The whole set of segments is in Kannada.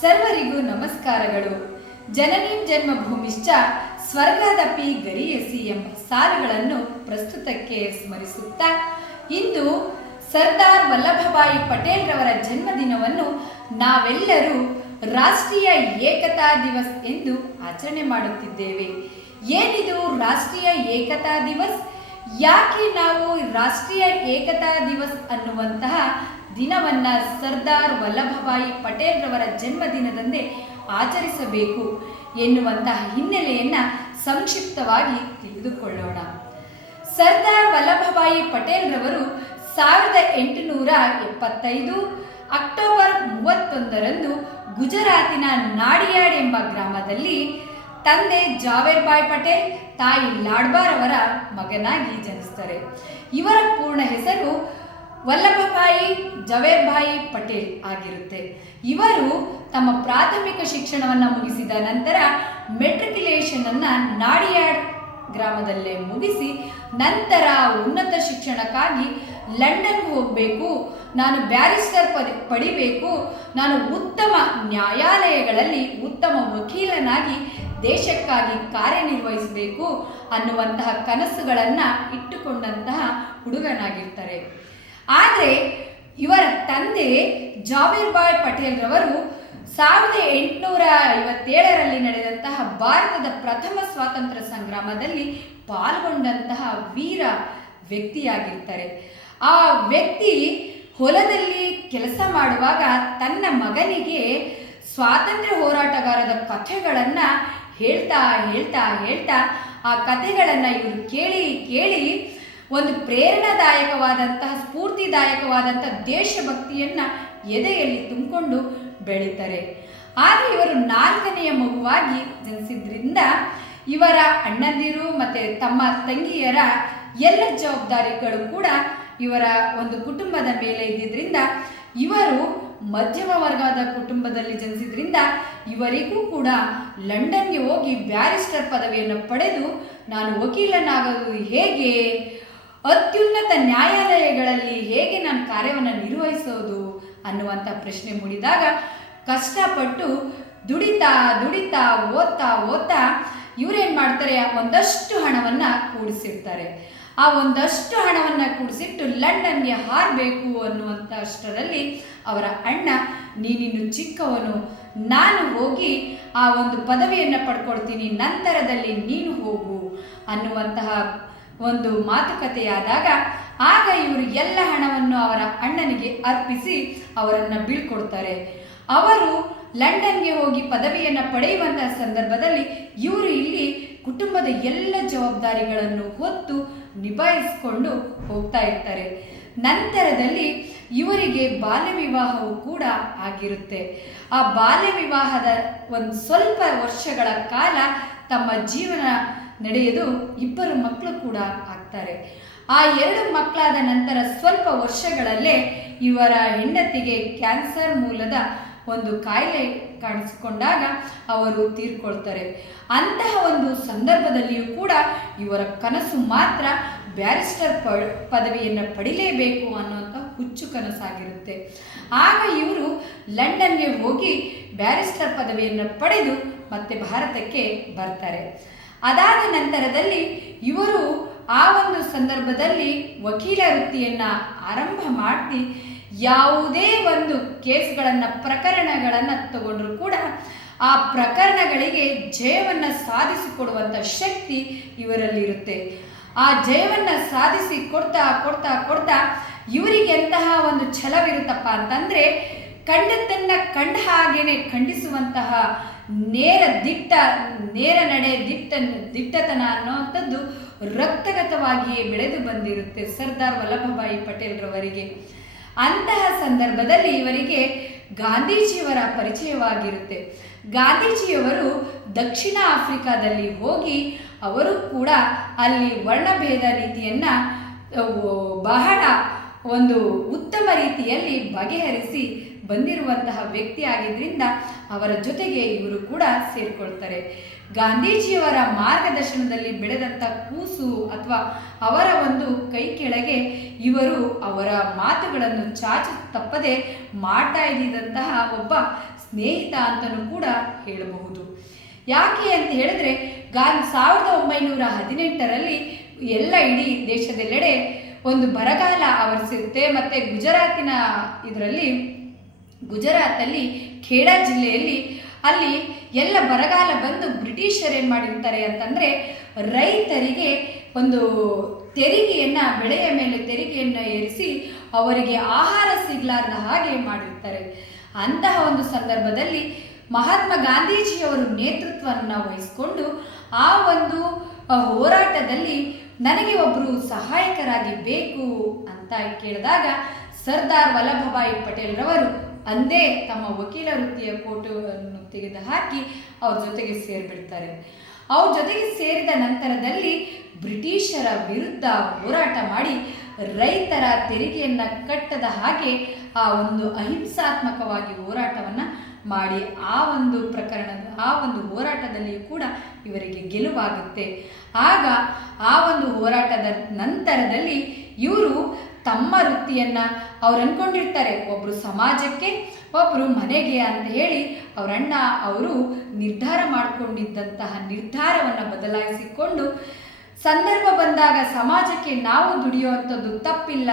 ಸರ್ವರಿಗೂ ನಮಸ್ಕಾರಗಳು. ಜನನೀಂ ಜನ್ಮಭೂಮಿಶ್ಚ ಸ್ವರ್ಗಾದಪಿ ಗರೀಯಸಿ ಎಂಬ ಸಾಲುಗಳನ್ನು ಪ್ರಸ್ತುತಕ್ಕೆ ಸ್ಮರಿಸುತ್ತಾ ಇಂದು ಸರ್ದಾರ್ ವಲ್ಲಭಭಾಯಿ ಪಟೇಲ್ ರವರ ಜನ್ಮದಿನವನ್ನು ನಾವೆಲ್ಲರೂ ರಾಷ್ಟ್ರೀಯ ಏಕತಾ ದಿವಸ್ ಎಂದು ಆಚರಣೆ ಮಾಡುತ್ತಿದ್ದೇವೆ. ಏನಿದು ರಾಷ್ಟ್ರೀಯ ಏಕತಾ ದಿವಸ್? ಯಾಕೆ ನಾವು ರಾಷ್ಟ್ರೀಯ ಏಕತಾ ದಿವಸ್ ಅನ್ನುವಂತಹ ದಿನವನ್ನ ಸರ್ದಾರ್ ವಲ್ಲಭಭಾಯಿ ಪಟೇಲ್ ರವರ ಜನ್ಮದಿನದಂದೇ ಆಚರಿಸಬೇಕು ಎನ್ನುವಂತಹ ಹಿನ್ನೆಲೆಯನ್ನ ಸಂಕ್ಷಿಪ್ತವಾಗಿ ತಿಳಿದುಕೊಳ್ಳೋಣ. ಸರ್ದಾರ್ ವಲ್ಲಭಭಾಯಿ ಪಟೇಲ್ ರವರು 1875 ಅಕ್ಟೋಬರ್ 31ರಂದು ಗುಜರಾತಿನ ನಾಡಿಯಾಡ್ ಎಂಬ ಗ್ರಾಮದಲ್ಲಿ ತಂದೆ ಜಾವೇರ್ಭಾಯ್ ಪಟೇಲ್, ತಾಯಿ ಲಾಡ್ಬಾರ್ ಅವರ ಮಗನಾಗಿ ಜನಿಸ್ತಾರೆ. ಇವರ ಪೂರ್ಣ ಹೆಸರು ವಲ್ಲಭಭಾಯಿ ಜವೇರ್ಭಾಯಿ ಪಟೇಲ್ ಆಗಿರುತ್ತೆ. ಇವರು ತಮ್ಮ ಪ್ರಾಥಮಿಕ ಶಿಕ್ಷಣವನ್ನು ಮುಗಿಸಿದ ನಂತರ ಮೆಟ್ರಿಕ್ಯುಲೇಷನ್ ಅನ್ನ ನಾಡಿಯಾಡ್ ಗ್ರಾಮದಲ್ಲೇ ಮುಗಿಸಿ ನಂತರ ಉನ್ನತ ಶಿಕ್ಷಣಕ್ಕಾಗಿ ಲಂಡನ್ಗೆ ಹೋಗಬೇಕು, ನಾನು ಬ್ಯಾರಿಸ್ಟರ್ ಪಡಿಬೇಕು, ನಾನು ಉತ್ತಮ ನ್ಯಾಯಾಲಯಗಳಲ್ಲಿ ಉತ್ತಮ ವಕೀಲನಾಗಿ ದೇಶಕ್ಕಾಗಿ ಕಾರ್ಯನಿರ್ವಹಿಸಬೇಕು ಅನ್ನುವಂತಹ ಕನಸುಗಳನ್ನು ಇಟ್ಟುಕೊಂಡಂತಹ ಹುಡುಗನಾಗಿರ್ತಾರೆ. ಆದರೆ ಇವರ ತಂದೆ ಜಾವೇರ್ಭಾಯ್ ಪಟೇಲ್ ರವರು 1857ರಲ್ಲಿ ನಡೆದಂತಹ ಭಾರತದ ಪ್ರಥಮ ಸ್ವಾತಂತ್ರ್ಯ ಸಂಗ್ರಾಮದಲ್ಲಿ ಪಾಲ್ಗೊಂಡಂತಹ ವೀರ ವ್ಯಕ್ತಿಯಾಗಿರ್ತಾರೆ. ಆ ವ್ಯಕ್ತಿ ಹೊಲದಲ್ಲಿ ಕೆಲಸ ಮಾಡುವಾಗ ತನ್ನ ಮಗನಿಗೆ ಸ್ವಾತಂತ್ರ್ಯ ಹೋರಾಟಗಾರರ ಕಥೆಗಳನ್ನು ಹೇಳ್ತಾ ಹೇಳ್ತಾ ಹೇಳ್ತಾ ಆ ಕಥೆಗಳನ್ನು ಇವರು ಕೇಳಿ ಕೇಳಿ ಒಂದು ಪ್ರೇರಣಾದಾಯಕವಾದಂತಹ ಸ್ಫೂರ್ತಿದಾಯಕವಾದಂತಹ ದೇಶಭಕ್ತಿಯನ್ನು ಎದೆಯಲ್ಲಿ ತುಂಬಿಕೊಂಡು ಬೆಳೀತಾರೆ. ಆದರೆ ಇವರು 4ನೆಯ ಮಗುವಾಗಿ ಜನಿಸಿದ್ರಿಂದ ಇವರ ಅಣ್ಣಂದಿರು ಮತ್ತು ತಮ್ಮ ತಂಗಿಯರ ಎಲ್ಲ ಜವಾಬ್ದಾರಿಗಳು ಕೂಡ ಇವರ ಒಂದು ಕುಟುಂಬದ ಮೇಲೆ ಇದ್ದಿದ್ದರಿಂದ ಇವರು ಮಧ್ಯಮ ವರ್ಗದ ಕುಟುಂಬದಲ್ಲಿ ಜನಿಸಿದ್ರಿಂದ ಇವರಿಗೂ ಕೂಡ ಲಂಡನ್ಗೆ ಹೋಗಿ ಬ್ಯಾರಿಸ್ಟರ್ ಪದವಿಯನ್ನು ಪಡೆದು ನಾನು ವಕೀಲನಾಗೋದು ಹೇಗೆ, ಅತ್ಯುನ್ನತ ನ್ಯಾಯಾಲಯಗಳಲ್ಲಿ ಹೇಗೆ ನಾನು ಕಾರ್ಯವನ್ನು ನಿರ್ವಹಿಸೋದು ಅನ್ನುವಂಥ ಪ್ರಶ್ನೆ ಮೂಡಿದಾಗ ಕಷ್ಟಪಟ್ಟು ದುಡಿತಾ ದುಡಿತಾ ಓದ್ತಾ ಇವರೇನು ಮಾಡ್ತಾರೆ, ಒಂದಷ್ಟು ಹಣವನ್ನು ಕೂಡಿಸಿರ್ತಾರೆ. ಆ ಒಂದಷ್ಟು ಹಣವನ್ನು ಕೂಡಿಸಿಟ್ಟು ಲಂಡನ್ಗೆ ಹಾರಬೇಕು ಅನ್ನುವಂಥ ಅಷ್ಟರಲ್ಲಿ ಅವರ ಅಣ್ಣ, ನೀನಿನ್ನು ಚಿಕ್ಕವನು, ನಾನು ಹೋಗಿ ಆ ಒಂದು ಪದವಿಯನ್ನು ಪಡ್ಕೊಳ್ತೀನಿ, ನಂತರದಲ್ಲಿ ನೀನು ಹೋಗು ಅನ್ನುವಂತಹ ಒಂದು ಮಾತುಕತೆಯಾದಾಗ ಆಗ ಇವರು ಎಲ್ಲ ಹಣವನ್ನು ಅವರ ಅಣ್ಣನಿಗೆ ಅರ್ಪಿಸಿ ಅವರನ್ನು ಬೀಳ್ಕೊಡ್ತಾರೆ. ಅವರು ಲಂಡನ್ಗೆ ಹೋಗಿ ಪದವಿಯನ್ನು ಪಡೆಯುವಂತಹ ಸಂದರ್ಭದಲ್ಲಿ ಇವರು ಇಲ್ಲಿ ಕುಟುಂಬದ ಎಲ್ಲ ಜವಾಬ್ದಾರಿಗಳನ್ನು ಹೊತ್ತು ನಿಭಾಯಿಸಿಕೊಂಡು ಹೋಗ್ತಾ ಇರ್ತಾರೆ. ನಂತರದಲ್ಲಿ ಇವರಿಗೆ ಬಾಲ್ಯ ವಿವಾಹವು ಕೂಡ ಆಗಿರುತ್ತೆ. ಆ ಬಾಲ್ಯ ವಿವಾಹದ ಒಂದು ಸ್ವಲ್ಪ ವರ್ಷಗಳ ಕಾಲ ತಮ್ಮ ಜೀವನ ನಡೆಯೋದು 2 ಮಕ್ಕಳು ಕೂಡ ಆಗ್ತಾರೆ. ಆ 2 ಮಕ್ಕಳಾದ ನಂತರ ಸ್ವಲ್ಪ ವರ್ಷಗಳಲ್ಲೇ ಇವರ ಹೆಂಡತಿಗೆ ಕ್ಯಾನ್ಸರ್ ಮೂಲದ ಒಂದು ಕಾಯಿಲೆ ಕಾಣಿಸಿಕೊಂಡಾಗ ಅವರು ತೀರ್ಕೊಳ್ತಾರೆ. ಅಂತಹ ಒಂದು ಸಂದರ್ಭದಲ್ಲಿಯೂ ಕೂಡ ಇವರ ಕನಸು ಮಾತ್ರ ಬ್ಯಾರಿಸ್ಟರ್ ಪದವಿಯನ್ನು ಪಡಿಲೇಬೇಕು ಅನ್ನುವಂಥ ಹುಚ್ಚು ಕನಸಾಗಿರುತ್ತೆ. ಆಗ ಇವರು ಲಂಡನ್ಗೆ ಹೋಗಿ ಬ್ಯಾರಿಸ್ಟರ್ ಪದವಿಯನ್ನು ಪಡೆದು ಮತ್ತೆ ಭಾರತಕ್ಕೆ ಬರ್ತಾರೆ. ಅದಾದ ನಂತರದಲ್ಲಿ ಇವರು ಆ ಒಂದು ಸಂದರ್ಭದಲ್ಲಿ ವಕೀಲ ವೃತ್ತಿಯನ್ನು ಆರಂಭ ಮಾಡಿ ಯಾವುದೇ ಒಂದು ಕೇಸ್ಗಳನ್ನು ಪ್ರಕರಣಗಳನ್ನು ತಗೊಂಡ್ರೂ ಕೂಡ ಆ ಪ್ರಕರಣಗಳಿಗೆ ಜಯವನ್ನು ಸಾಧಿಸಿಕೊಡುವಂಥ ಶಕ್ತಿ ಇವರಲ್ಲಿರುತ್ತೆ. ಆ ಜಯವನ್ನು ಸಾಧಿಸಿ ಕೊಡ್ತಾ ಕೊಡ್ತಾ ಕೊಡ್ತಾ ಇವರಿಗೆ ಎಂತಹ ಒಂದು ಛಲವಿರುತ್ತಪ್ಪ ಅಂತಂದರೆ ಕಂಡದ್ದನ್ನು ಕಂಡ ಹಾಗೇನೆ ಖಂಡಿಸುವಂತಹ ನೇರ ನಡೆ ದಿಟ್ಟತನ ಅನ್ನುವಂಥದ್ದು ರಕ್ತಗತವಾಗಿಯೇ ಬೆಳೆದು ಬಂದಿರುತ್ತೆ ಸರ್ದಾರ್ ವಲ್ಲಭಭಾಯಿ ಪಟೇಲ್ ರವರಿಗೆ. ಅಂತಹ ಸಂದರ್ಭದಲ್ಲಿ ಇವರಿಗೆ ಗಾಂಧೀಜಿಯವರ ಪರಿಚಯವಾಗಿರುತ್ತೆ. ಗಾಂಧೀಜಿಯವರು ದಕ್ಷಿಣ ಆಫ್ರಿಕಾದಲ್ಲಿ ಹೋಗಿ ಅವರು ಕೂಡ ಅಲ್ಲಿ ವರ್ಣಭೇದ ರೀತಿಯನ್ನು ಬಹಳ ಒಂದು ಉತ್ತಮ ರೀತಿಯಲ್ಲಿ ಬಗೆಹರಿಸಿ ಬಂದಿರುವಂತಹ ವ್ಯಕ್ತಿ ಆಗಿದ್ದರಿಂದ ಅವರ ಜೊತೆಗೆ ಇವರು ಕೂಡ ಸೇರಿಕೊಳ್ತಾರೆ. ಗಾಂಧೀಜಿಯವರ ಮಾರ್ಗದರ್ಶನದಲ್ಲಿ ಬೆಳೆದಂಥ ಕೂಸು ಅಥವಾ ಅವರ ಒಂದು ಕೈ ಕೆಳಗೆ ಇವರು ಅವರ ಮಾತುಗಳನ್ನು ಚಾಚು ತಪ್ಪದೆ ಮಾಡ್ತಾ ಇದ್ದಂತಹ ಒಬ್ಬ ಸ್ನೇಹಿತ ಅಂತಲೂ ಕೂಡ ಹೇಳಬಹುದು. ಯಾಕೆ ಅಂತ ಹೇಳಿದ್ರೆ 1918ರಲ್ಲಿ ಇಡೀ ದೇಶದೆಲ್ಲೆಡೆ ಒಂದು ಬರಗಾಲ ಆವರಿಸಿರುತ್ತೆ. ಮತ್ತು ಗುಜರಾತಲ್ಲಿ ಖೇಡಾ ಜಿಲ್ಲೆಯಲ್ಲಿ ಅಲ್ಲಿ ಎಲ್ಲ ಬರಗಾಲ ಬಂದು ಬ್ರಿಟಿಷರು ಏನು ಮಾಡಿರ್ತಾರೆ ಅಂತಂದರೆ ರೈತರಿಗೆ ಒಂದು ಬೆಳೆಯ ಮೇಲೆ ತೆರಿಗೆಯನ್ನು ಏರಿಸಿ ಅವರಿಗೆ ಆಹಾರ ಸಿಗಲಾರದ ಹಾಗೆ ಮಾಡಿರ್ತಾರೆ. ಅಂತಹ ಒಂದು ಸಂದರ್ಭದಲ್ಲಿ ಮಹಾತ್ಮ ಗಾಂಧೀಜಿಯವರು ನೇತೃತ್ವವನ್ನು ವಹಿಸಿಕೊಂಡು ಆ ಒಂದು ಹೋರಾಟದಲ್ಲಿ ನನಗೆ ಒಬ್ಬರು ಸಹಾಯಕರಾಗಿ ಬೇಕು ಅಂತ ಕೇಳಿದಾಗ ಸರ್ದಾರ್ ವಲ್ಲಭಭಾಯಿ ಪಟೇಲ್ರವರು ಅಂದೇ ತಮ್ಮ ವಕೀಲ ವೃತ್ತಿಯ ಕೋಟನ್ನು ತೆಗೆದುಹಾಕಿ ಅವ್ರ ಜೊತೆಗೆ ಸೇರಿಬಿಡ್ತಾರೆ. ಅವ್ರ ಜೊತೆಗೆ ಸೇರಿದ ನಂತರದಲ್ಲಿ ಬ್ರಿಟಿಷರ ವಿರುದ್ಧ ಹೋರಾಟ ಮಾಡಿ ರೈತರ ತೆರಿಗೆಯನ್ನು ಕಟ್ಟದ ಹಾಗೆ ಆ ಒಂದು ಅಹಿಂಸಾತ್ಮಕವಾಗಿ ಹೋರಾಟವನ್ನು ಮಾಡಿ ಆ ಒಂದು ಹೋರಾಟದಲ್ಲಿಯೂ ಕೂಡ ಇವರಿಗೆ ಗೆಲುವಾಗುತ್ತೆ. ಆಗ ಆ ಒಂದು ಹೋರಾಟದ ನಂತರದಲ್ಲಿ ಇವರು ತಮ್ಮ ವೃತ್ತಿಯನ್ನು ಅವ್ರು ಅಂದ್ಕೊಂಡಿರ್ತಾರೆ, ಒಬ್ಬರು ಸಮಾಜಕ್ಕೆ ಒಬ್ಬರು ಮನೆಗೆ ಅಂತ ಹೇಳಿ ಅವರಣ್ಣ ಅವರು ನಿರ್ಧಾರ ಮಾಡಿಕೊಂಡಿದ್ದಂತಹ ನಿರ್ಧಾರವನ್ನು ಬದಲಾಯಿಸಿಕೊಂಡು ಸಂದರ್ಭ ಬಂದಾಗ ಸಮಾಜಕ್ಕೆ ನಾವು ದುಡಿಯುವಂಥದ್ದು ತಪ್ಪಿಲ್ಲ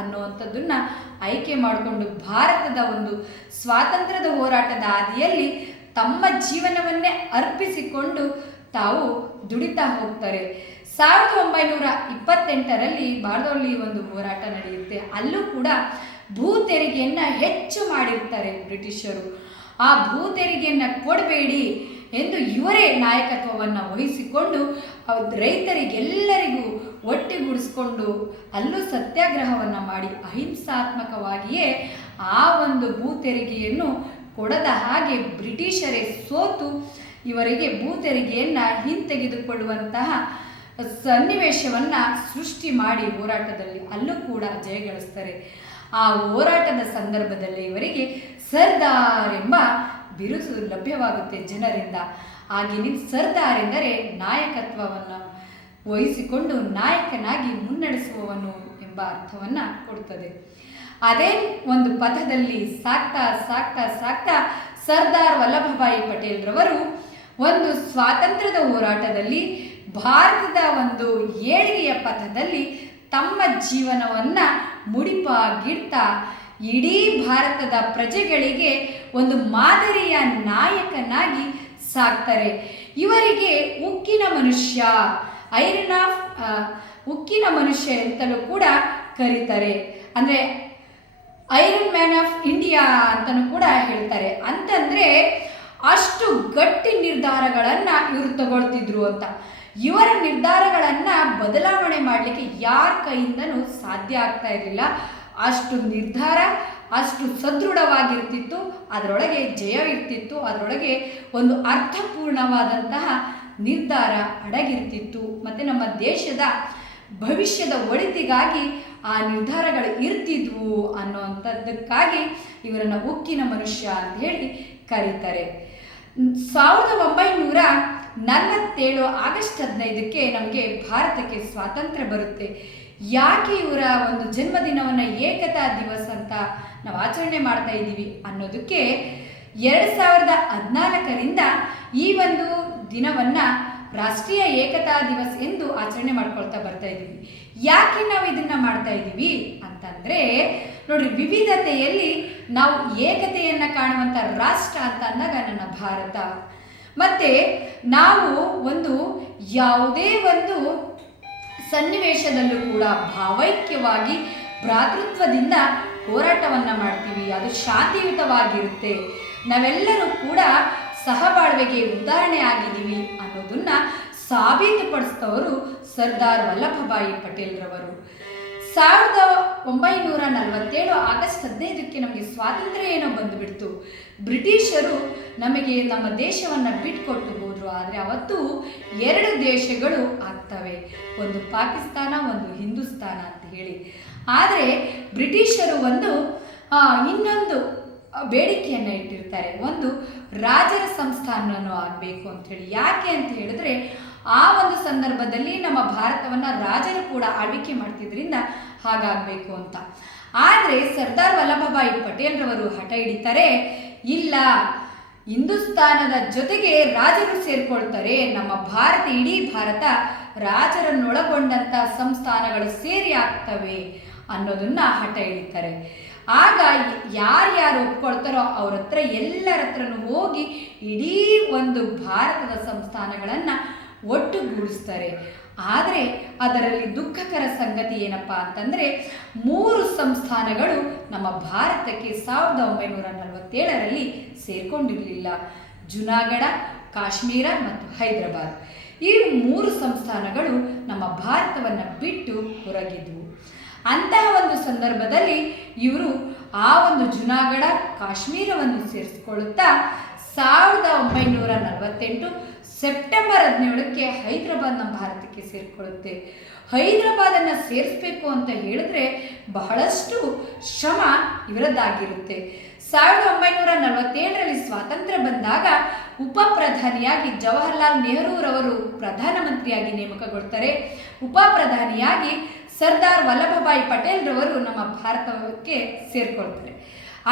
ಅನ್ನುವಂಥದ್ದನ್ನು ಆಯ್ಕೆ ಮಾಡಿಕೊಂಡು ಭಾರತದ ಒಂದು ಸ್ವಾತಂತ್ರ್ಯದ ಹೋರಾಟದ ಹಾದಿಯಲ್ಲಿ ತಮ್ಮ ಜೀವನವನ್ನೇ ಅರ್ಪಿಸಿಕೊಂಡು ತಾವು ದುಡಿತಾ ಹೋಗ್ತಾರೆ. 1928ರಲ್ಲಿ ಭಾರತದಲ್ಲಿ ಒಂದು ಹೋರಾಟ ನಡೆಯುತ್ತೆ. ಅಲ್ಲೂ ಕೂಡ ಭೂ ತೆರಿಗೆಯನ್ನು ಹೆಚ್ಚು ಮಾಡಿರ್ತಾರೆ ಬ್ರಿಟಿಷರು. ಆ ಭೂ ತೆರಿಗೆಯನ್ನು ಕೊಡಬೇಡಿ ಎಂದು ಇವರೇ ನಾಯಕತ್ವವನ್ನು ವಹಿಸಿಕೊಂಡು ರೈತರಿಗೆಲ್ಲರಿಗೂ ಒಟ್ಟುಗೂಡಿಸ್ಕೊಂಡು ಅಲ್ಲೂ ಸತ್ಯಾಗ್ರಹವನ್ನು ಮಾಡಿ ಅಹಿಂಸಾತ್ಮಕವಾಗಿಯೇ ಆ ಒಂದು ಭೂ ತೆರಿಗೆಯನ್ನು ಕೊಡದ ಹಾಗೆ ಬ್ರಿಟಿಷರೇ ಸೋತು ಇವರಿಗೆ ಭೂ ತೆರಿಗೆಯನ್ನು ಹಿಂತೆಗೆದುಕೊಳ್ಳುವಂತಹ ಸನ್ನಿವೇಶವನ್ನು ಸೃಷ್ಟಿ ಮಾಡಿ ಹೋರಾಟದಲ್ಲಿ ಅಲ್ಲೂ ಕೂಡ ಜಯಗಳಿಸ್ತಾರೆ. ಆ ಹೋರಾಟದ ಸಂದರ್ಭದಲ್ಲಿ ಇವರಿಗೆ ಸರ್ದಾರ್ ಎಂಬ ಬಿರುದು ಲಭ್ಯವಾಗುತ್ತೆ ಜನರಿಂದ. ಹಾಗೆಯೇ ಸರ್ದಾರ್ ಎಂದರೆ ನಾಯಕತ್ವವನ್ನು ವಹಿಸಿಕೊಂಡು ನಾಯಕನಾಗಿ ಮುನ್ನಡೆಸುವವನು ಎಂಬ ಅರ್ಥವನ್ನು ಕೊಡುತ್ತದೆ. ಅದೇ ಒಂದು ಪಥದಲ್ಲಿ ಸಾಕ್ತಾ ಸಾಕ್ತಾ ಸಾಕ್ತಾ ಸರ್ದಾರ್ ವಲ್ಲಭಭಾಯಿ ಪಟೇಲ್ರವರು ಒಂದು ಸ್ವಾತಂತ್ರ್ಯದ ಹೋರಾಟದಲ್ಲಿ ಭಾರತದ ಒಂದು ಏಳಿಗೆಯ ಪಥದಲ್ಲಿ ತಮ್ಮ ಜೀವನವನ್ನು ಮುಡಿಪಾಗಿಡ್ತಾ ಇಡೀ ಭಾರತದ ಪ್ರಜೆಗಳಿಗೆ ಒಂದು ಮಾದರಿಯ ನಾಯಕನಾಗಿ ಸಾಕ್ತಾರೆ. ಇವರಿಗೆ ಉಕ್ಕಿನ ಮನುಷ್ಯ, ಉಕ್ಕಿನ ಮನುಷ್ಯ ಅಂತಲೂ ಕೂಡ ಕರೀತಾರೆ. ಅಂದರೆ ಐರನ್ ಮ್ಯಾನ್ ಆಫ್ ಇಂಡಿಯಾ ಅಂತಲೂ ಕೂಡ ಹೇಳ್ತಾರೆ. ಅಂತಂದರೆ ಅಷ್ಟು ಗಟ್ಟಿ ನಿರ್ಧಾರಗಳನ್ನು ಇವರು ತಗೊಳ್ತಿದ್ರು ಅಂತ. ಇವರ ನಿರ್ಧಾರಗಳನ್ನು ಬದಲಾವಣೆ ಮಾಡಲಿಕ್ಕೆ ಯಾರ ಕೈಯಿಂದನೂ ಸಾಧ್ಯ ಆಗ್ತಾ ಇರಲಿಲ್ಲ. ಅಷ್ಟು ನಿರ್ಧಾರ ಅಷ್ಟು ಸದೃಢವಾಗಿರ್ತಿತ್ತು, ಅದರೊಳಗೆ ಜಯ ಇರ್ತಿತ್ತು, ಅದರೊಳಗೆ ಒಂದು ಅರ್ಥಪೂರ್ಣವಾದಂತಹ ನಿರ್ಧಾರ ಅಡಗಿರ್ತಿತ್ತು. ಮತ್ತು ನಮ್ಮ ದೇಶದ ಭವಿಷ್ಯದ ಒಳಿತಿಗಾಗಿ ಆ ನಿರ್ಧಾರಗಳು ಇರ್ತಿದ್ವು ಅನ್ನೋವಂಥದ್ದಕ್ಕಾಗಿ ಇವರನ್ನು ಉಕ್ಕಿನ ಮನುಷ್ಯ ಅಂತ ಹೇಳಿ ಕರೀತಾರೆ. 1947 ಆಗಸ್ಟ್ 15ಕ್ಕೆ ನಮಗೆ ಭಾರತಕ್ಕೆ ಸ್ವಾತಂತ್ರ್ಯ ಬರುತ್ತೆ. ಯಾಕೆ ಇವರ ಒಂದು ಜನ್ಮದಿನವನ್ನು ಏಕತಾ ದಿವಸ್ ಅಂತ ನಾವು ಆಚರಣೆ ಮಾಡ್ತಾ ಇದ್ದೀವಿ ಅನ್ನೋದಕ್ಕೆ 2014ರಿಂದ ಈ ಒಂದು ದಿನವನ್ನು ರಾಷ್ಟ್ರೀಯ ಏಕತಾ ದಿವಸ್ ಎಂದು ಆಚರಣೆ ಮಾಡ್ಕೊಳ್ತಾ ಬರ್ತಾ ಇದ್ದೀವಿ. ಯಾಕೆ ನಾವು ಇದನ್ನು ಮಾಡ್ತಾ ಇದ್ದೀವಿ ಅಂತಂದರೆ ನೋಡ್ರಿ, ವಿವಿಧತೆಯಲ್ಲಿ ನಾವು ಏಕತೆಯನ್ನು ಕಾಣುವಂಥ ರಾಷ್ಟ್ರ ಅಂತ ಅಂದಾಗ ನನ್ನ ಭಾರತ. ಮತ್ತು ನಾವು ಒಂದು ಯಾವುದೇ ಒಂದು ಸನ್ನಿವೇಶದಲ್ಲೂ ಕೂಡ ಭಾವೈಕ್ಯವಾಗಿ ಭ್ರಾತೃತ್ವದಿಂದ ಹೋರಾಟವನ್ನು ಮಾಡ್ತೀವಿ. ಅದು ಶಾಂತಿಯುತವಾಗಿರುತ್ತೆ. ನಾವೆಲ್ಲರೂ ಕೂಡ ಸಹಬಾಳ್ವೆಗೆ ಉದಾಹರಣೆ ಆಗಿದ್ದೀವಿ ಅನ್ನೋದನ್ನು ಸಾಬೀತುಪಡಿಸಿದವರು ಸರ್ದಾರ್ ವಲ್ಲಭಭಾಯಿ ಪಟೇಲ್ರವರು. 1947 ಆಗಸ್ಟ್ 15ಕ್ಕೆ ನಮಗೆ ಸ್ವಾತಂತ್ರ್ಯ ಏನೋ ಬಂದುಬಿಡ್ತು. ಬ್ರಿಟಿಷರು ನಮಗೆ ನಮ್ಮ ದೇಶವನ್ನು ಬಿಟ್ಕೊಟ್ಟು ಹೋದರು. ಆದರೆ ಅವತ್ತು 2 ದೇಶಗಳು ಆಗ್ತವೆ, ಒಂದು ಪಾಕಿಸ್ತಾನ, ಒಂದು ಹಿಂದೂಸ್ತಾನ ಅಂತ ಹೇಳಿ. ಆದರೆ ಬ್ರಿಟಿಷರು ಇನ್ನೊಂದು ಬೇಡಿಕೆಯನ್ನು ಇಟ್ಟಿರ್ತಾರೆ, ಒಂದು ರಾಜರ ಸಂಸ್ಥಾನವನ್ನು ಆಗಬೇಕು ಅಂಥೇಳಿ. ಯಾಕೆ ಅಂತ ಹೇಳಿದ್ರೆ ಆ ಒಂದು ಸಂದರ್ಭದಲ್ಲಿ ನಮ್ಮ ಭಾರತವನ್ನು ರಾಜರು ಕೂಡ ಆಳ್ವಿಕೆ ಮಾಡ್ತಿದ್ರಿಂದ ಹಾಗಾಗಬೇಕು ಅಂತ. ಆದರೆ ಸರ್ದಾರ್ ವಲ್ಲಭಭಾಯಿ ಪಟೇಲ್ರವರು ಹಠ ಹಿಡಿತಾರೆ, ಇಲ್ಲ, ಹಿಂದೂಸ್ತಾನದ ಜೊತೆಗೆ ರಾಜರು ಸೇರ್ಕೊಳ್ತಾರೆ, ನಮ್ಮ ಭಾರತ, ಇಡೀ ಭಾರತ ರಾಜರನ್ನೊಳಗೊಂಡಂಥ ಸಂಸ್ಥಾನಗಳು ಸೇರಿ ಆಗ್ತವೆ ಅನ್ನೋದನ್ನ ಹಠ ಹಿಡಿತಾರೆ. ಆಗ ಯಾರ್ಯಾರು ಒಪ್ಕೊಳ್ತಾರೋ ಅವ್ರ ಹತ್ರ, ಎಲ್ಲರ ಹತ್ರನೂ ಹೋಗಿ ಇಡೀ ಒಂದು ಭಾರತದ ಸಂಸ್ಥಾನಗಳನ್ನು ಒಟ್ಟುಗೂಡಿಸ್ತಾರೆ. ಆದರೆ ಅದರಲ್ಲಿ ದುಃಖಕರ ಸಂಗತಿ ಏನಪ್ಪ ಅಂತಂದರೆ, 3 ಸಂಸ್ಥಾನಗಳು ನಮ್ಮ ಭಾರತಕ್ಕೆ 1947ರಲ್ಲಿ ಸೇರ್ಕೊಂಡಿರಲಿಲ್ಲ. ಜುನಾಗಢ, ಕಾಶ್ಮೀರ ಮತ್ತು ಹೈದರಾಬಾದ್. ಈ 3 ಸಂಸ್ಥಾನಗಳು ನಮ್ಮ ಭಾರತವನ್ನು ಬಿಟ್ಟು ಹೊರಗಿದ್ವು. ಅಂತಹ ಒಂದು ಸಂದರ್ಭದಲ್ಲಿ ಇವರು ಆ ಒಂದು ಜುನಾಗಢ, ಕಾಶ್ಮೀರವನ್ನು ಸೇರಿಸಿಕೊಳ್ಳುತ್ತಾ 1948 ಸೆಪ್ಟೆಂಬರ್ 17ಕ್ಕೆ ಹೈದರಾಬಾದ್ ನಮ್ಮ ಭಾರತಕ್ಕೆ ಸೇರಿಕೊಳ್ಳುತ್ತೆ. ಹೈದರಾಬಾದನ್ನು ಸೇರಿಸಬೇಕು ಅಂತ ಹೇಳಿದ್ರೆ ಬಹಳಷ್ಟು ಶ್ರಮ ಇವರದ್ದಾಗಿರುತ್ತೆ. 1947ರಲ್ಲಿ ಸ್ವಾತಂತ್ರ್ಯ ಬಂದಾಗ ಉಪ ಪ್ರಧಾನಿಯಾಗಿ ಜವಾಹರ್ಲಾಲ್ ನೆಹರೂರವರು ಪ್ರಧಾನಮಂತ್ರಿಯಾಗಿ ನೇಮಕಗೊಳ್ತಾರೆ. ಉಪ ಪ್ರಧಾನಿಯಾಗಿ ಸರ್ದಾರ್ ವಲ್ಲಭಭಾಯಿ ಪಟೇಲ್ ರವರು ನಮ್ಮ ಭಾರತಕ್ಕೆ ಸೇರಿಕೊಳ್ತಾರೆ.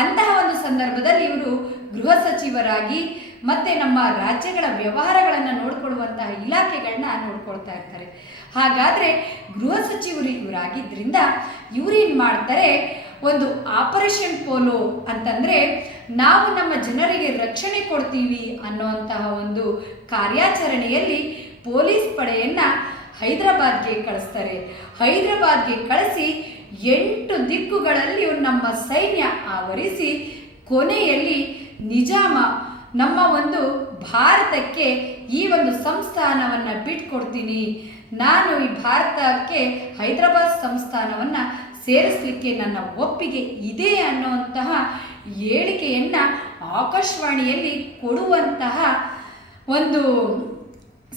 ಅಂತಹ ಒಂದು ಸಂದರ್ಭದಲ್ಲಿ ಇವರು ಗೃಹ ಸಚಿವರಾಗಿ ಮತ್ತು ನಮ್ಮ ರಾಜ್ಯಗಳ ವ್ಯವಹಾರಗಳನ್ನು ನೋಡಿಕೊಳ್ಳುವಂತಹ ಇಲಾಖೆಗಳನ್ನ ನೋಡ್ಕೊಳ್ತಾ ಇರ್ತಾರೆ. ಹಾಗಾದರೆ ಗೃಹ ಸಚಿವರು ಇವರಾಗಿದ್ದರಿಂದ ಇವರೇನು ಮಾಡ್ತಾರೆ, ಒಂದು ಆಪರೇಷನ್ ಪೋಲೋ ಅಂತಂದರೆ ನಾವು ನಮ್ಮ ಜನರಿಗೆ ರಕ್ಷಣೆ ಕೊಡ್ತೀವಿ ಅನ್ನುವಂತಹ ಒಂದು ಕಾರ್ಯಾಚರಣೆಯಲ್ಲಿ ಪೊಲೀಸ್ ಪಡೆಯನ್ನು ಹೈದರಾಬಾದ್ಗೆ ಕಳಿಸ್ತಾರೆ. ಹೈದರಾಬಾದ್ಗೆ ಕಳಿಸಿ 8 ದಿಕ್ಕುಗಳಲ್ಲಿ ನಮ್ಮ ಸೈನ್ಯ ಆವರಿಸಿ ಕೊನೆಯಲ್ಲಿ ನಿಜಾಮ ನಮ್ಮ ಒಂದು ಭಾರತಕ್ಕೆ ಈ ಒಂದು ಸಂಸ್ಥಾನವನ್ನು ಬಿಟ್ಕೊಡ್ತೀನಿ, ನಾನು ಈ ಭಾರತಕ್ಕೆ ಹೈದರಾಬಾದ್ ಸಂಸ್ಥಾನವನ್ನು ಸೇರಿಸಲಿಕ್ಕೆ ನನ್ನ ಒಪ್ಪಿಗೆ ಇದೆ ಅನ್ನುವಂತಹ ಹೇಳಿಕೆಯನ್ನು ಆಕಾಶವಾಣಿಯಲ್ಲಿ ಕೊಡುವಂತಹ ಒಂದು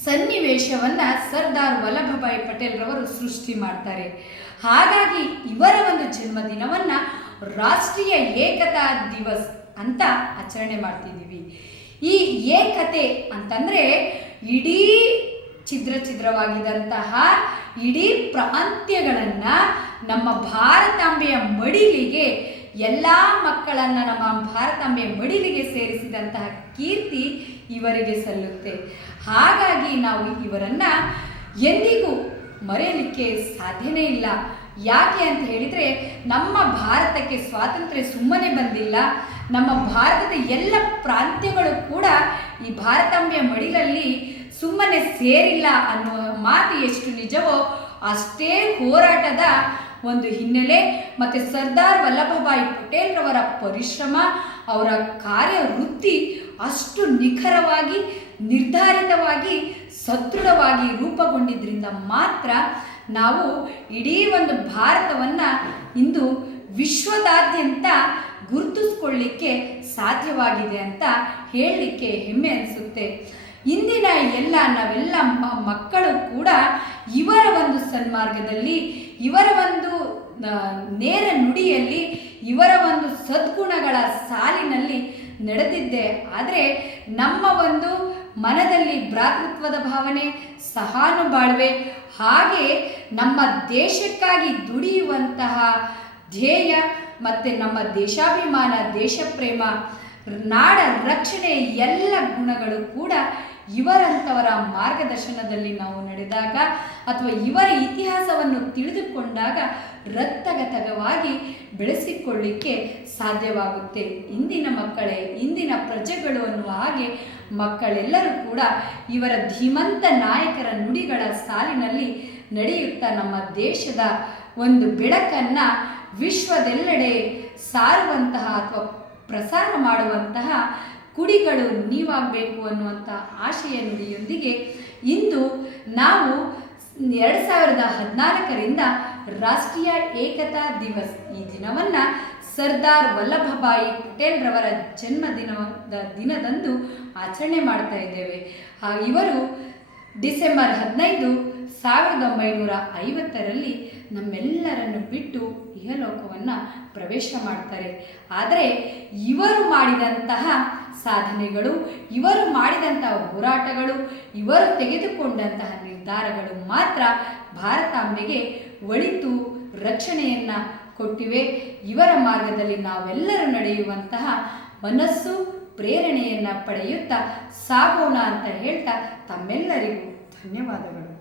ಸನ್ನಿವೇಶವನ್ನು ಸರ್ದಾರ್ ವಲ್ಲಭಭಾಯಿ ಪಟೇಲ್ ರವರು ಸೃಷ್ಟಿ ಮಾಡ್ತಾರೆ. ಹಾಗಾಗಿ ಇವರ ಒಂದು ಜನ್ಮದಿನವನ್ನು ರಾಷ್ಟ್ರೀಯ ಏಕತಾ ದಿವಸ್ ಅಂತ ಆಚರಣೆ ಮಾಡ್ತಿದ್ದೀವಿ. ಈ ಏಕತೆ ಅಂತಂದರೆ ಇಡೀ ಛಿದ್ರವಾಗಿದ್ದಂತಹ ಇಡೀ ಪ್ರಾಂತ್ಯಗಳನ್ನು ನಮ್ಮ ಭಾರತಾಂಬೆಯ ಮಡಿಲಿಗೆ, ಎಲ್ಲ ಮಕ್ಕಳನ್ನು ನಮ್ಮ ಭಾರತಾಂಬೆಯ ಮಡಿಲಿಗೆ ಸೇರಿಸಿದಂತಹ ಕೀರ್ತಿ ಇವರಿಗೆ ಸಲ್ಲುತ್ತೆ. ಹಾಗಾಗಿ ನಾವು ಇವರನ್ನು ಎಂದಿಗೂ ಮರೆಯಲಿಕ್ಕೆ ಸಾಧ್ಯನೇ ಇಲ್ಲ. ಯಾಕೆ ಅಂತ ಹೇಳಿದರೆ, ನಮ್ಮ ಭಾರತಕ್ಕೆ ಸ್ವಾತಂತ್ರ್ಯ ಸುಮ್ಮನೆ ಬಂದಿಲ್ಲ. ನಮ್ಮ ಭಾರತದ ಎಲ್ಲ ಪ್ರಾಂತ್ಯಗಳು ಕೂಡ ಈ ಭಾರತಾಂಬೆಯ ಮಡಿಲಲ್ಲಿ ಸುಮ್ಮನೆ ಸೇರಿಲ್ಲ ಅನ್ನುವ ಮಾತು ಎಷ್ಟು ನಿಜವೋ ಅಷ್ಟೇ ಹೋರಾಟದ ಒಂದು ಹಿನ್ನೆಲೆ ಮತ್ತು ಸರ್ದಾರ್ ವಲ್ಲಭಭಾಯಿ ಪಟೇಲ್ ರವರ ಪರಿಶ್ರಮ, ಅವರ ಕಾರ್ಯವೃತ್ತಿ ಅಷ್ಟು ನಿಖರವಾಗಿ, ನಿರ್ಧಾರಿತವಾಗಿ, ಸದೃಢವಾಗಿ ರೂಪುಗೊಂಡಿದ್ದರಿಂದ ಮಾತ್ರ ನಾವು ಇಡೀ ಒಂದು ಭಾರತವನ್ನು ಇಂದು ವಿಶ್ವದಾದ್ಯಂತ ಗುರುತಿಸ್ಕೊಳ್ಳಿಕ್ಕೆ ಸಾಧ್ಯವಾಗಿದೆ ಅಂತ ಹೇಳಲಿಕ್ಕೆ ಹೆಮ್ಮೆ ಅನಿಸುತ್ತೆ. ಇಂದಿನ ನಾವೆಲ್ಲ ಮಕ್ಕಳು ಕೂಡ ಇವರ ಒಂದು ಸನ್ಮಾರ್ಗದಲ್ಲಿ, ಇವರ ಒಂದು ನೇರ ನುಡಿಯಲ್ಲಿ, ಇವರ ಒಂದು ಸದ್ಗುಣಗಳ ಸಾಲಿನಲ್ಲಿ ನಡೆದಿದ್ದೆ ಆದರೆ ನಮ್ಮ ಒಂದು ಮನದಲ್ಲಿ ಭ್ರಾತೃತ್ವದ ಭಾವನೆ, ಸಹಾನುಭಾಳ್ವೆ, ಹಾಗೆ ನಮ್ಮ ದೇಶಕ್ಕಾಗಿ ದುಡಿಯುವಂತಹ ಧ್ಯೇಯ ಮತ್ತು ನಮ್ಮ ದೇಶಾಭಿಮಾನ, ದೇಶಪ್ರೇಮ, ನಾಡ ರಕ್ಷಣೆ ಎಲ್ಲ ಗುಣಗಳು ಕೂಡ ಇವರಂಥವರ ಮಾರ್ಗದರ್ಶನದಲ್ಲಿ ನಾವು ನಡೆದಾಗ ಅಥವಾ ಇವರ ಇತಿಹಾಸವನ್ನು ತಿಳಿದುಕೊಂಡಾಗ ರಕ್ತಗತವಾಗಿ ಬೆಳೆಸಿಕೊಳ್ಳಿಕ್ಕೆ ಸಾಧ್ಯವಾಗುತ್ತೆ. ಇಂದಿನ ಮಕ್ಕಳೇ ಇಂದಿನ ಪ್ರಜೆಗಳು ಅನ್ನುವ ಹಾಗೆ ಮಕ್ಕಳೆಲ್ಲರೂ ಕೂಡ ಇವರ ಧೀಮಂತ ನಾಯಕರ ನುಡಿಗಳ ಸಾಲಿನಲ್ಲಿ ನಡೆಯುತ್ತಾ ನಮ್ಮ ದೇಶದ ಒಂದು ಬೆಳಕನ್ನು ವಿಶ್ವದೆಲ್ಲೆಡೆ ಸಾರುವಂತಹ ಅಥವಾ ಪ್ರಸಾರ ಮಾಡುವಂತಹ ಕುಡಿಗಳು ನೀವಾಗಬೇಕು ಅನ್ನುವಂಥ ಆಶಯ ನುಡಿಯೊಂದಿಗೆ ಇಂದು ನಾವು 2014ರಿಂದ ರಾಷ್ಟ್ರೀಯ ಏಕತಾ ದಿವಸ್ ಈ ದಿನವನ್ನು ಸರ್ದಾರ್ ವಲ್ಲಭಭಾಯಿ ಪಟೇಲ್ ರವರ ದಿನದಂದು ಆಚರಣೆ ಮಾಡ್ತಾ ಇದ್ದೇವೆ. ಇವರು ಡಿಸೆಂಬರ್ 15, 1950ರಲ್ಲಿ ನಮ್ಮೆಲ್ಲರನ್ನು ಬಿಟ್ಟು ಇಹಲೋಕವನ್ನು ಪ್ರವೇಶ ಮಾಡ್ತಾರೆ. ಆದರೆ ಇವರು ಮಾಡಿದಂತಹ ಸಾಧನೆಗಳು, ಇವರು ಮಾಡಿದಂತಹ ಹೋರಾಟಗಳು, ಇವರು ತೆಗೆದುಕೊಂಡಂತಹ ನಿರ್ಧಾರಗಳು ಮಾತ್ರ ಭಾರತಾಂಬೆಗೆ ಒಳಿತು ರಕ್ಷಣೆಯನ್ನು ಕೊಟ್ಟಿವೆ. ಇವರ ಮಾರ್ಗದಲ್ಲಿ ನಾವೆಲ್ಲರೂ ನಡೆಯುವಂತಹ ಮನಸ್ಸು ಪ್ರೇರಣೆಯನ್ನು ಪಡೆಯುತ್ತಾ ಸಾಗೋಣ ಅಂತ ಹೇಳ್ತಾ ತಮ್ಮೆಲ್ಲರಿಗೂ ಧನ್ಯವಾದಗಳು.